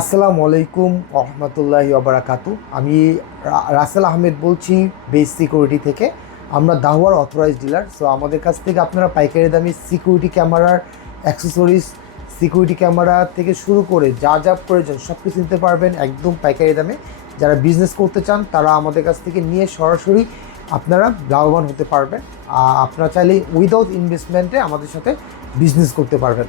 আসসালামু আলাইকুম রহমতুল্লাহি ওবারাকাতু। আমি রাসেল আহমেদ বলছি বেস সিকিউরিটি থেকে। আমরা দাহুয়ার অথরাইজড ডিলার। সো আমাদের কাছ থেকে আপনারা পাইকারি দামি সিকিউরিটি ক্যামেরার অ্যাক্সেসরিজ, সিকিউরিটি ক্যামেরা থেকে শুরু করে যা যা প্রয়োজন সব কিছু নিতে পারবেন একদম পাইকারি দামে। যারা বিজনেস করতে চান তারা আমাদের কাছ থেকে নিয়ে সরাসরি আপনারা লাভবান হতে পারবেন। আপনারা চাইলে উইদাউট ইনভেস্টমেন্টে আমাদের সাথে বিজনেস করতে পারবেন।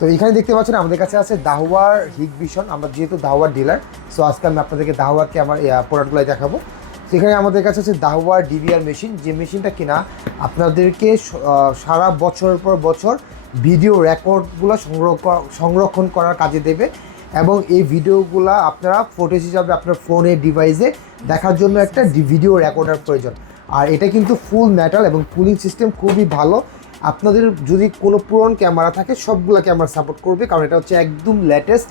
তো এখানে দেখতে পাচ্ছেন আমাদের কাছে আছে দাহুয়ার হিগভিশন। আমরা যেহেতু দাহুয়ার ডিলার, সো আজকে আমি আপনাদেরকে দাহুয়ারকে আমার প্রোডাক্টগুলো দেখাবো। সেখানে আমাদের কাছে আছে দাহুয়ার ডিভিআর মেশিন, যে মেশিনটা কিনা আপনাদেরকে সারা বছরের পর বছর ভিডিও রেকর্ডগুলো সংরক্ষণ করার কাজে দেবে। এবং এই ভিডিওগুলো আপনারা ফুটেজ হিসাবে আপনার ফোনে ডিভাইসে দেখার জন্য একটা ভিডিও রেকর্ডার প্রয়োজন। আর এটা কিন্তু ফুল মেটাল এবং কুলিং সিস্টেম খুবই ভালো। আপনাদের যদি কোনো পুরনো ক্যামেরা থাকে সবগুলো ক্যামেরা সাপোর্ট করবে, কারণ এটা হচ্ছে একদম লেটেস্ট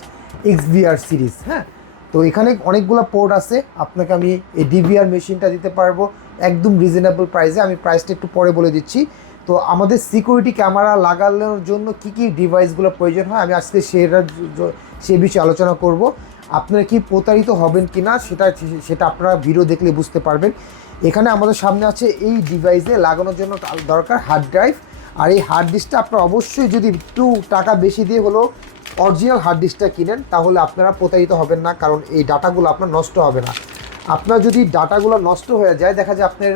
XVR সিরিজ। হ্যাঁ, তো এখানে অনেকগুলো পোর্ট আছে। আপনাকে আমি এই ডিভিআর মেশিনটা দিতে পারবো একদম রিজনেবল প্রাইসে। আমি প্রাইসটা একটু পরে বলে দিচ্ছি। তো আমাদের সিকিউরিটি ক্যামেরা লাগানোর জন্য কী কী ডিভাইসগুলো প্রয়োজন হয় আমি আজকে সে বিষয়ে আলোচনা করব। আপনারা কি প্রতারিত হবেন কি না সেটা আপনারা ভিডিও দেখলে বুঝতে পারবেন। এখানে আমাদের সামনে আছে এই ডিভাইসে লাগানোর জন্য দরকার হার্ড ড্রাইভ। আর এই হার্ড ডিস্কটা আপনারা অবশ্যই যদি একটু টাকা বেশি দিয়ে হলেও অরিজিনাল হার্ড ডিস্কটা কিনেন তাহলে আপনারা প্রতারিত হবেন না, কারণ এই ডাটাগুলো আপনার নষ্ট হবে না। আপনার যদি ডাটাগুলো নষ্ট হয়ে যায়, দেখা যায় আপনার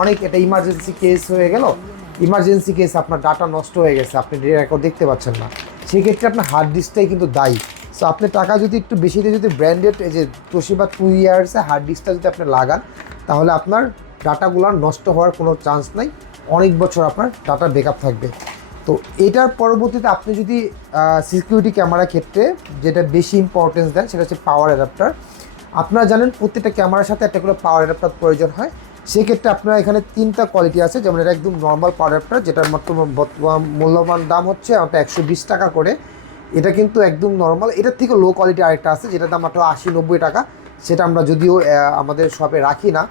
অনেক এটা ইমার্জেন্সি কেস হয়ে গেল, ইমার্জেন্সি কেস আপনার ডাটা নষ্ট হয়ে গেছে, আপনি রেকর্ড দেখতে পাচ্ছেন না, সেক্ষেত্রে আপনার হার্ড ডিস্কটাই কিন্তু দায়ী। সো আপনি টাকা যদি একটু বেশি দিয়ে যদি ব্র্যান্ডেড এই যে তোশিবা 2 ইয়ার্সে হার্ড ডিস্কটা যদি আপনি লাগান তাহলে আপনার ডাটাগুলো নষ্ট হওয়ার কোনো চান্স নাই, অনেক বছর আপনার ডাটা ব্যাকআপ থাকবে। তো এটার পরবর্তীতে আপনি যদি সিকিউরিটি ক্যামেরার ক্ষেত্রে যেটা বেশি ইম্পর্টেন্স দেন সেটা হচ্ছে পাওয়ার অ্যাডাপ্টার। আপনারা জানেন প্রত্যেকটা ক্যামেরার সাথে একটা করে পাওয়ার অ্যাডাপ্টার প্রয়োজন হয়। সেক্ষেত্রে আপনার এখানে 3টা কোয়ালিটি আছে, যেমন এটা একদম নর্মাল পাওয়ার অ্যাডাপ্টার যেটার মাত্র মূল্যমান দাম হচ্ছে ওটা 120 টাকা করে। এটা কিন্তু একদম নর্মাল। এটার থেকে লো কোয়ালিটি আরেকটা আছে যেটার দাম মাত্র 80-90 টাকা, সেটা আমরা যদিও আমাদের শপে রাখি না।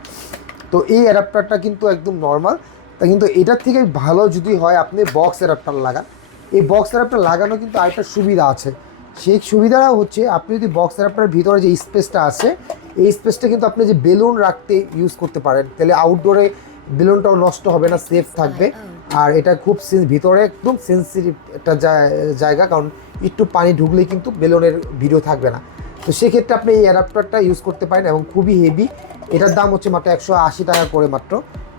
তো এই অ্যাডাপ্টারটা কিন্তু একদম নর্মাল। তা কিন্তু এটার থেকে ভালো যদি হয় আপনি বক্স অ্যাডাপ্টার লাগান। এই বক্স অ্যাডাপ্টার লাগানো কিন্তু আরেকটা সুবিধা আছে। সেই সুবিধাটা হচ্ছে আপনি যদি বক্স অ্যাডাপ্টারের ভিতরে যে স্পেসটা আছে এই স্পেসটা কিন্তু আপনি যে বেলুন রাখতে ইউজ করতে পারেন, তাহলে আউটডোরে বেলুনটাও নষ্ট হবে না, সেফ থাকবে। আর এটা খুব ভিতরে একদম সেন্সিটিভ একটা জায়গা, কারণ একটু পানি ঢুকলেই কিন্তু বেলুনের ভিডিও থাকবে না। তো সেক্ষেত্রে আপনি এই অ্যাডাপ্টারটা ইউজ করতে পারেন এবং খুবই হেভি। এটার দাম হচ্ছে মাত্র 180 টাকা করে মাত্র,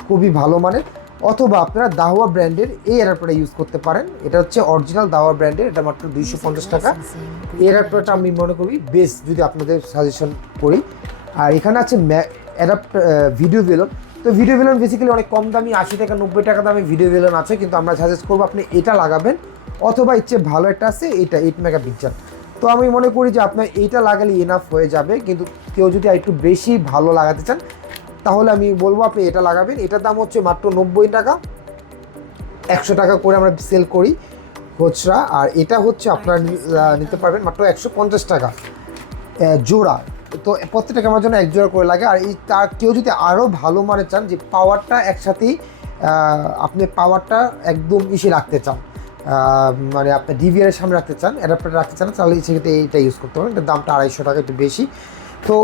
খুবই ভালো মানের। অথবা আপনারা দাহুয়া ব্র্যান্ডের এই অ্যাডাপ্টারটা ইউজ করতে পারেন। এটা হচ্ছে অরিজিনাল দাহুয়া ব্র্যান্ডের, এটা মাত্র 250 টাকা। এই অ্যাডাপ্টারটা আমি মনে করি বেস্ট যদি আপনাদের সাজেশন করি। আর এখানে আছে ভিডিও ভেলন। তো ভিডিও ভেলন বেসিক্যালি অনেক কম দামি, 80 টাকা 90 টাকা দামে ভিডিও ভেলন আছে, কিন্তু আমরা সাজেস্ট করবো আপনি এটা লাগাবেন। অথবা ইচ্ছে ভালো একটা আছে এটা 8 মেগাপিক্সেল। তো আমি মনে করি যে আপনার এইটা লাগালে এনাফ হয়ে যাবে, কিন্তু কেউ যদি একটু বেশি ভালো লাগাতে চান তাহলে আমি বলবো আপনি এটা লাগাবেন। এটার দাম হচ্ছে মাত্র 90 টাকা, 100 টাকা করে আমরা সেল করি খুচরা। আর এটা হচ্ছে আপনারা নিতে পারবেন মাত্র 150 টাকা জোড়া। তো প্রত্যেকটা ক্যামেরার জন্য 1 জোড়া করে লাগে। আর এই তার কেউ যদি আরও ভালো মানে চান যে পাওয়ারটা একসাথেই আপনি পাওয়ারটা একদম রাখতে চান, মানে আপনি ডিভিআরের সামনে রাখতে চান, অ্যাডাপ্টার রাখতে চান, তাহলে সেক্ষেত্রে এইটা ইউজ করতে পারেন। এটার দামটা 250 টাকা, একটু বেশি। তো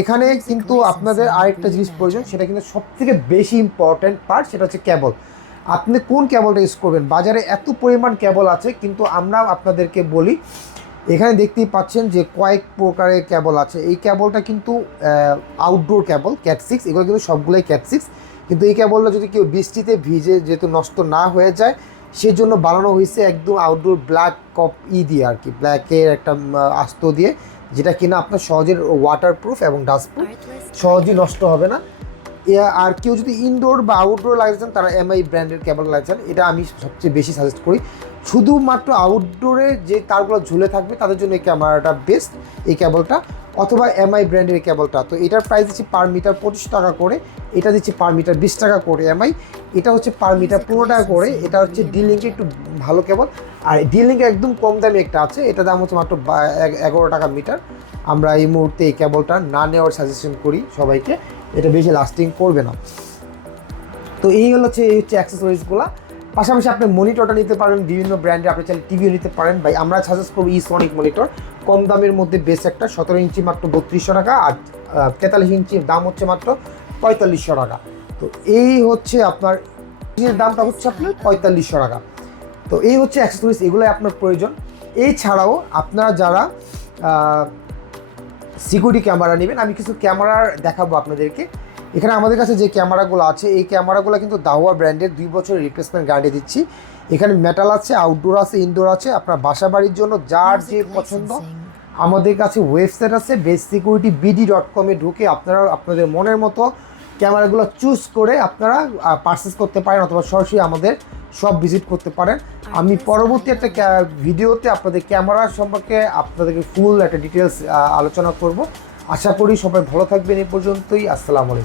এখানে কিন্তু আপনাদের আরেকটা জিনিস প্রয়োজন, সেটা কিন্তু সবথেকে বেশি ইম্পর্ট্যান্ট পার্ট, সেটা হচ্ছে কেবল। আপনি কোন কেবলটা ইউজ করবেন? বাজারে এত পরিমাণ কেবল আছে, কিন্তু আমরা আপনাদেরকে বলি এখানে দেখতেই পাচ্ছেন যে কয়েক প্রকারের কেবল আছে। এই কেবলটা কিন্তু আউটডোর কেবল ক্যাট 6, এগুলো কিন্তু সবগুলোই ক্যাট 6। কিন্তু এই কেবলটা যদি কেউ বৃষ্টিতে ভিজে যেহেতু নষ্ট না হয়ে যায় সেজন্য বানানো হয়েছে একদম আউটডোর ব্ল্যাক দিয়ে আর কি, ব্ল্যাকের একটা আস্ত দিয়ে, যেটা কিনা আপনার সহজে ওয়াটারপ্রুফ এবং ডাস্টপ্রুফ, সহজেই নষ্ট হবে না। আর কেউ যদি ইনডোর বা আউটডোর লাগাতে চান তারা MI ব্র্যান্ডের কেবল লাগাতে চান, এটা আমি সবচেয়ে বেশি সাজেস্ট করি। শুধুমাত্র আউটডোরে যে তারগুলো ঝুলে থাকবে তাদের জন্য এই ক্যামেরাটা বেস্ট, এই কেবলটা। অথবা MI ব্র্যান্ডের কেবলটা, তো এটার প্রাইস দিচ্ছি পার মিটার 25 টাকা করে, এটা দিচ্ছি পার মিটার 20 টাকা করে MI। এটা হচ্ছে পার মিটার 15 টাকা করে। এটা হচ্ছে D-Link একটু ভালো কেবল। আর D-Link একদম কম দামে একটা আছে, এটা দাম হচ্ছে মাত্র 11 টাকা মিটার। আমরা এই মুহূর্তে এই কেবলটা না নেওয়ার সাজেশন করি সবাইকে, এটা বেশি লাস্টিং করবে না। তো এই হচ্ছে অ্যাক্সেসরিজগুলো। পাশাপাশি আপনি মনিটরটা নিতে পারেন বিভিন্ন ব্র্যান্ডে, আপনি চাইলে টিভিও নিতে পারেন। ভাই আমরা সাজেস্ট করবো ইসনিক মনিটর, কম দামের মধ্যে বেশ একটা, 17 ইঞ্চি মাত্র 3200 টাকা, আর 43 ইঞ্চির দাম হচ্ছে মাত্র 4500 টাকা। তো এই হচ্ছে আপনার এর দামটা হচ্ছে আপনার 4500 টাকা। তো এই হচ্ছে অ্যাক্সেসরিজ, এগুলোই আপনার প্রয়োজন। এছাড়াও আপনারা যারা সিকিউরিটি ক্যামেরা নেবেন, আমি কিছু ক্যামেরার দেখাবো আপনাদেরকে। এখানে আমাদের কাছে যে ক্যামেরাগুলো আছে, এই ক্যামেরাগুলো কিন্তু দাহুয়া ব্র্যান্ডের, 2 বছরের রিপ্লেসমেন্ট গ্যারান্টি দিচ্ছি। এখানে মেটাল আছে, আউটডোর আছে, ইনডোর আছে, আপনার বাসা বাড়ির জন্য যার যে পছন্দ। আমাদের কাছে ওয়েবসাইট আছে bestsecurity.bd.com, ঢুকে আপনারা আপনাদের মনের মতো ক্যামেরাগুলো চুজ করে আপনারা পারচেস করতে পারেন, অথবা সরাসরি আমাদের সব ভিজিট করতে পারেন। আমি পরবর্তী একটা ভিডিওতে আপনাদের ক্যামেরা সম্পর্কে আপনাদেরকে ফুল একটা ডিটেলস আলোচনা করব। আশা করি সবাই ভালো থাকবেন। এই পর্যন্তই, আসসালামু আলাইকুম।